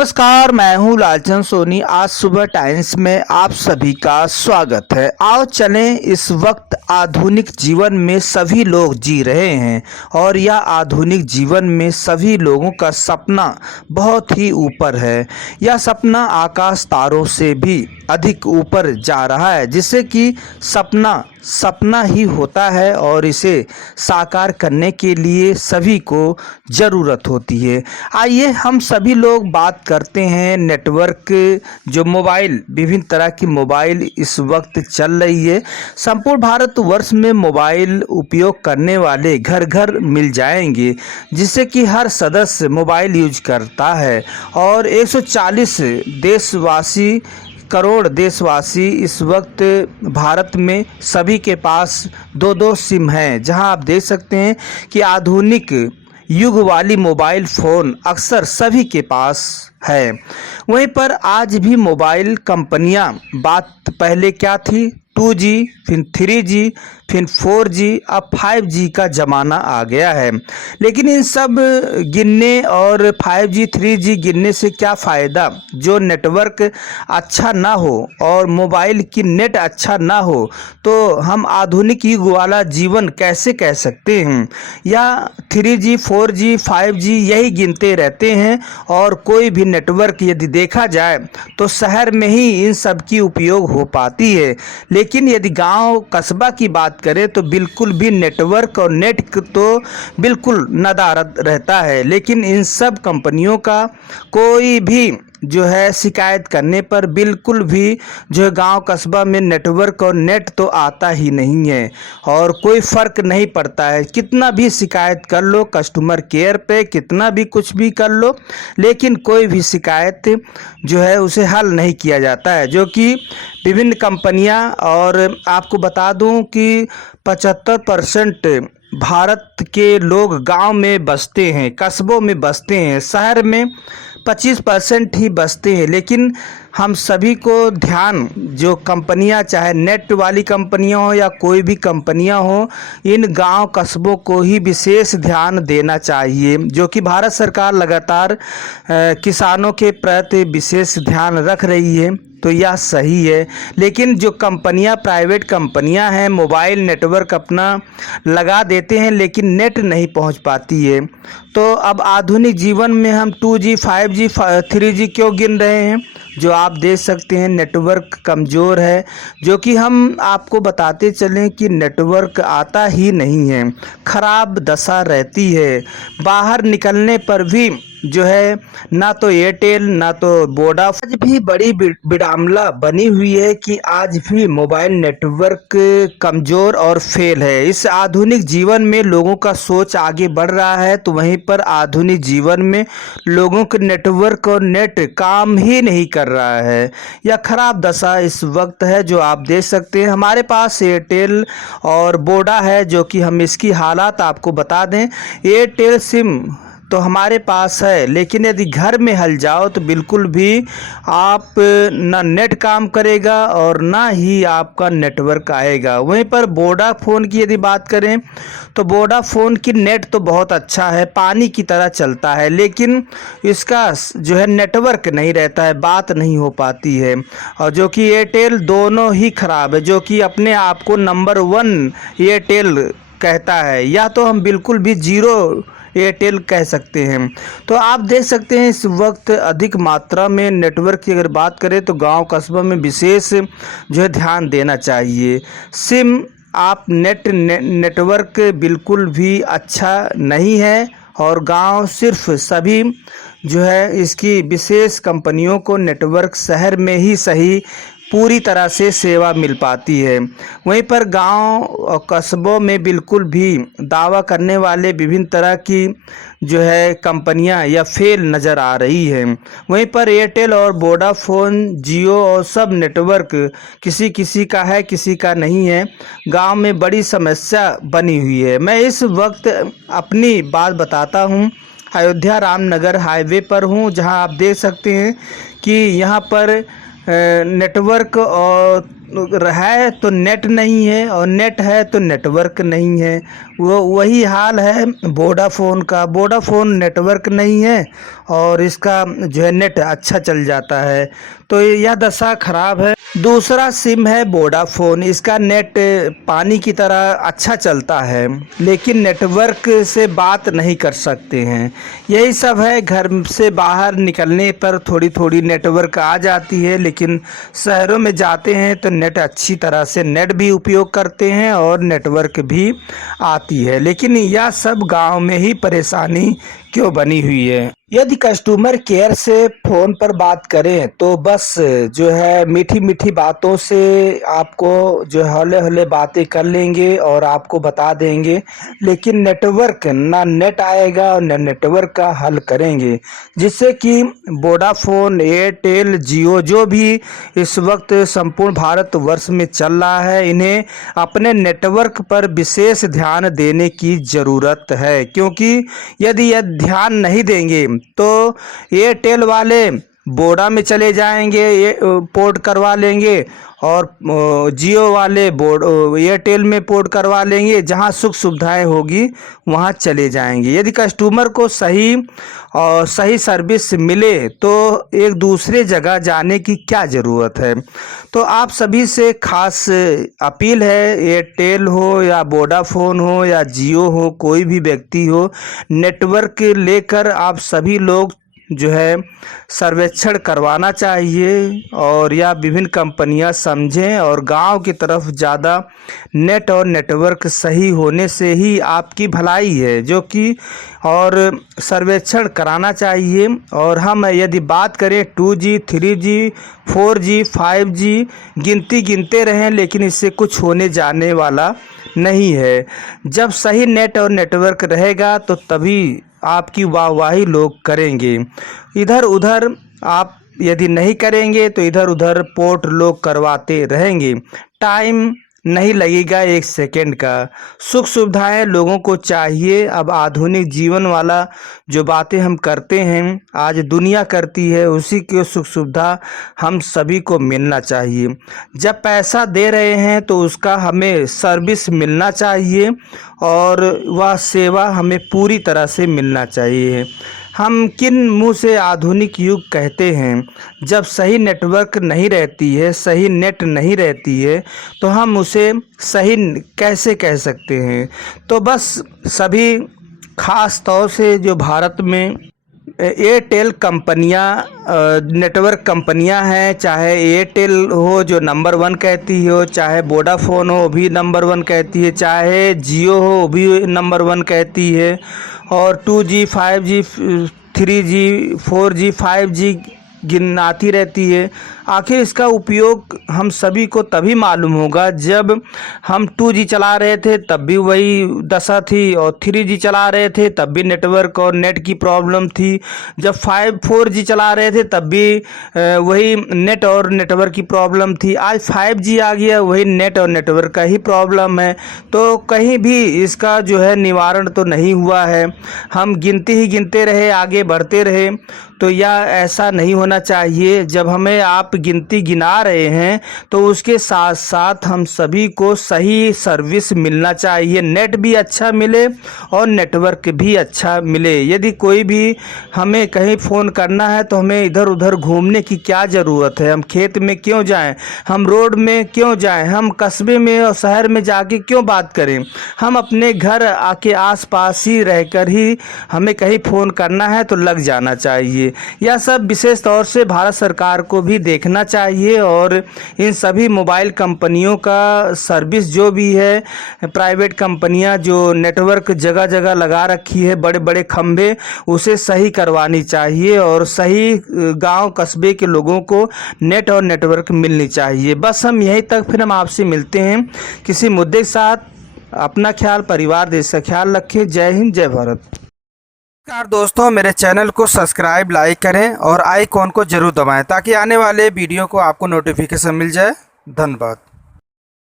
नमस्कार, मैं हूँ लालचंद सोनी। आज सुबह टाइम्स में आप सभी का स्वागत है। आओ चलें, इस वक्त आधुनिक जीवन में सभी लोग जी रहे हैं और यह आधुनिक जीवन में सभी लोगों का सपना बहुत ही ऊपर है। यह सपना आकाश तारों से भी अधिक ऊपर जा रहा है, जिससे कि सपना सपना ही होता है और इसे साकार करने के लिए सभी को ज़रूरत होती है। आइए हम सभी लोग बात करते हैं नेटवर्क, जो मोबाइल, विभिन्न तरह की मोबाइल इस वक्त चल रही है। संपूर्ण भारतवर्ष में मोबाइल उपयोग करने वाले घर घर मिल जाएंगे, जिससे कि हर सदस्य मोबाइल यूज करता है और 140 करोड़ देशवासी इस वक्त भारत में सभी के पास दो दो सिम हैं। जहां आप देख सकते हैं कि आधुनिक युग वाली मोबाइल फ़ोन अक्सर सभी के पास है। वहीं पर आज भी मोबाइल कंपनियां, बात पहले क्या थी, 2G, फिर 3G, फिर 4G, अब 5G का ज़माना आ गया है। लेकिन इन सब गिनने और 5G 3G गिनने से क्या फ़ायदा, जो नेटवर्क अच्छा ना हो और मोबाइल की नेट अच्छा ना हो तो हम आधुनिक युग वाला जीवन कैसे कह सकते हैं। या 3G 4G 5G यही गिनते रहते हैं और कोई भी नेटवर्क यदि देखा जाए तो शहर में ही इन सब की उपयोग हो पाती है। लेकिन यदि गांव कस्बा की बात करें तो बिल्कुल भी नेटवर्क और नेट तो बिल्कुल नदारद रहता है। लेकिन इन सब कंपनियों का कोई भी जो है शिकायत करने पर बिल्कुल भी जो है गांव कस्बा में नेटवर्क और नेट तो आता ही नहीं है और कोई फ़र्क नहीं पड़ता है। कितना भी शिकायत कर लो कस्टमर केयर पे, कितना भी कुछ भी कर लो, लेकिन कोई भी शिकायत जो है उसे हल नहीं किया जाता है। जो कि विभिन्न कंपनियां, और आपको बता दूं कि 75% भारत के लोग गांव में बसते हैं, कस्बों में बसते हैं, शहर में 25% ही बसते हैं। लेकिन हम सभी को ध्यान, जो कंपनियां, चाहे नेट वाली कंपनियां हो या कोई भी कंपनियां हो, इन गांव कस्बों को ही विशेष ध्यान देना चाहिए। जो कि भारत सरकार लगातार किसानों के प्रति विशेष ध्यान रख रही है, तो यह सही है। लेकिन जो कंपनियां, प्राइवेट कंपनियां हैं, मोबाइल नेटवर्क अपना लगा देते हैं लेकिन नेट नहीं पहुंच पाती है। तो अब आधुनिक जीवन में हम 2G 5G 3G क्यों गिन रहे हैं? जो आप देख सकते हैं नेटवर्क कमज़ोर है। जो कि हम आपको बताते चलें कि नेटवर्क आता ही नहीं है, ख़राब दशा रहती है। बाहर निकलने पर भी जो है ना तो एयरटेल ना तो वोडाफोन, आज भी बड़ी विडंबना बनी हुई है कि आज भी मोबाइल नेटवर्क कमज़ोर और फेल है। इस आधुनिक जीवन में लोगों का सोच आगे बढ़ रहा है, तो वहीं पर आधुनिक जीवन में लोगों के नेटवर्क और नेट काम ही नहीं कर रहा है। यह खराब दशा इस वक्त है। जो आप देख सकते हैं हमारे पास एयरटेल और वोडा है, जो कि हम इसकी हालात आपको बता दें। एयरटेल सिम तो हमारे पास है, लेकिन यदि घर में हल जाओ तो बिल्कुल भी आप ना नेट काम करेगा और ना ही आपका नेटवर्क आएगा। वहीं पर वोडाफोन की यदि बात करें तो वोडाफोन की नेट तो बहुत अच्छा है, पानी की तरह चलता है, लेकिन इसका जो है नेटवर्क नहीं रहता है, बात नहीं हो पाती है। और जो कि एयरटेल, दोनों ही ख़राब है। जो कि अपने आप को नंबर 1 एयरटेल कहता है, या तो हम बिल्कुल भी जीरो एयरटेल कह सकते हैं। तो आप देख सकते हैं इस वक्त अधिक मात्रा में नेटवर्क की अगर बात करें तो गांव कस्बों में विशेष जो है ध्यान देना चाहिए। सिम आप नेटवर्क बिल्कुल भी अच्छा नहीं है और गांव सिर्फ सभी जो है इसकी विशेष कंपनियों को नेटवर्क शहर में ही सही पूरी तरह से सेवा मिल पाती है। वहीं पर गांव और कस्बों में बिल्कुल भी दावा करने वाले विभिन्न तरह की जो है कंपनियां या फेल नज़र आ रही हैं। वहीं पर एयरटेल और वोडाफोन, जियो और सब नेटवर्क किसी किसी का है, किसी का नहीं है। गांव में बड़ी समस्या बनी हुई है। मैं इस वक्त अपनी बात बताता हूं, अयोध्या रामनगर हाईवे पर हूं, जहां आप देख सकते हैं कि यहां पर नेटवर्क और है तो नेट नहीं है, और नेट है तो नेटवर्क नहीं है। वही हाल है वोडाफोन का। वोडाफोन नेटवर्क नहीं है और इसका जो है नेट अच्छा चल जाता है, तो यह दशा खराब है। दूसरा सिम है वोडाफोन, इसका नेट पानी की तरह अच्छा चलता है, लेकिन नेटवर्क से बात नहीं कर सकते हैं। यही सब है, घर से बाहर निकलने पर थोड़ी थोड़ी नेटवर्क आ जाती है, लेकिन शहरों में जाते हैं तो नेट अच्छी तरह से नेट भी उपयोग करते हैं और नेटवर्क भी आती है। लेकिन यह सब गांव में ही परेशानी क्यों बनी हुई है। यदि कस्टमर केयर से फ़ोन पर बात करें तो बस जो है मीठी मीठी बातों से आपको जो हौले हौले बातें कर लेंगे और आपको बता देंगे, लेकिन नेटवर्क ना नेट आएगा और न नेटवर्क का हल करेंगे, जिससे कि वोडाफोन, एयरटेल, जियो जो भी इस वक्त संपूर्ण भारतवर्ष में चल रहा है, इन्हें अपने नेटवर्क पर विशेष ध्यान देने की ज़रूरत है। क्योंकि यदि यह ध्यान नहीं देंगे तो एयरटेल वाले बोडा में चले जाएंगे, ये पोर्ट करवा लेंगे, और जियो वाले एयरटेल में पोर्ट करवा लेंगे। जहां सुख सुविधाएं होगी वहां चले जाएंगे। यदि कस्टमर को सही और सही सर्विस मिले तो एक दूसरे जगह जाने की क्या ज़रूरत है। तो आप सभी से खास अपील है, एयरटेल हो या वोडाफोन हो या जियो हो, कोई भी व्यक्ति हो, नेटवर्क लेकर आप सभी लोग जो है सर्वेक्षण करवाना चाहिए, और या विभिन्न कंपनियां समझें, और गांव की तरफ ज़्यादा नेट और नेटवर्क सही होने से ही आपकी भलाई है, जो कि और सर्वेक्षण कराना चाहिए। और हम यदि बात करें 2G, 3G, 4G, 5G गिनती गिनते रहें, लेकिन इससे कुछ होने जाने वाला नहीं है। जब सही नेट और नेटवर्क रहेगा तो तभी आपकी वाहवाही लोग करेंगे। इधर उधर आप यदि नहीं करेंगे तो इधर उधर पोर्ट लोग करवाते रहेंगे, टाइम नहीं लगेगा 1 सेकेंड का। सुख सुविधाएं लोगों को चाहिए। अब आधुनिक जीवन वाला जो बातें हम करते हैं, आज दुनिया करती है, उसी की सुख सुविधा हम सभी को मिलना चाहिए। जब पैसा दे रहे हैं तो उसका हमें सर्विस मिलना चाहिए, और वह सेवा हमें पूरी तरह से मिलना चाहिए। हम किन मुंह से आधुनिक युग कहते हैं? जब सही नेटवर्क नहीं रहती है, सही नेट नहीं रहती है, तो हम उसे सही कैसे कह सकते हैं। तो बस सभी खास तौर से जो भारत में एयरटेल कंपनियां, नेटवर्क कंपनियां हैं, चाहे एयरटेल हो जो नंबर 1 कहती हो, चाहे वोडाफोन हो भी नंबर 1 कहती है, चाहे जियो हो वो भी नंबर 1 कहती है, और 2G, 5G, 3G, 4G, 5G गिनाती रहती है। आखिर इसका उपयोग हम सभी को तभी मालूम होगा जब हम 2G चला रहे थे तब भी वही दशा थी, और 3G चला रहे थे तब भी नेटवर्क और नेट की प्रॉब्लम थी, जब 4G चला रहे थे तब भी वही नेट और नेटवर्क की प्रॉब्लम थी। आज 5G आ गया, वही नेट और नेटवर्क का ही प्रॉब्लम है। तो कहीं भी इसका जो है निवारण तो नहीं हुआ है। हम गिनते ही गिनते रहे, आगे बढ़ते रहे, तो यह ऐसा नहीं होना चाहिए। जब हमें आप गिनती गिना रहे हैं तो उसके साथ साथ हम सभी को सही सर्विस मिलना चाहिए, नेट भी अच्छा मिले और नेटवर्क भी अच्छा मिले। यदि कोई भी हमें कहीं फ़ोन करना है तो हमें इधर उधर घूमने की क्या ज़रूरत है। हम खेत में क्यों जाएं, हम रोड में क्यों जाएं, हम कस्बे में और शहर में जाके क्यों बात करें। हम अपने घर आके आसपास ही रहकर ही हमें कहीं फ़ोन करना है तो लग जाना चाहिए। यह सब विशेष तौर से भारत सरकार को भी देखना चाहिए, और इन सभी मोबाइल कंपनियों का सर्विस जो भी है, प्राइवेट कंपनियां जो नेटवर्क जगह जगह लगा रखी है, बड़े बड़े खंभे, उसे सही करवानी चाहिए, और सही गांव कस्बे के लोगों को नेट और नेटवर्क मिलनी चाहिए। बस हम यहीं तक, फिर हम आपसे मिलते हैं किसी मुद्दे के साथ। अपना ख्याल, परिवार, देश का ख्याल रखें। जय हिंद, जय भारत। नमस्कार दोस्तों, मेरे चैनल को सब्सक्राइब, लाइक करें और आइकॉन को जरूर दबाएं ताकि आने वाले वीडियो को आपको नोटिफिकेशन मिल जाए। धन्यवाद।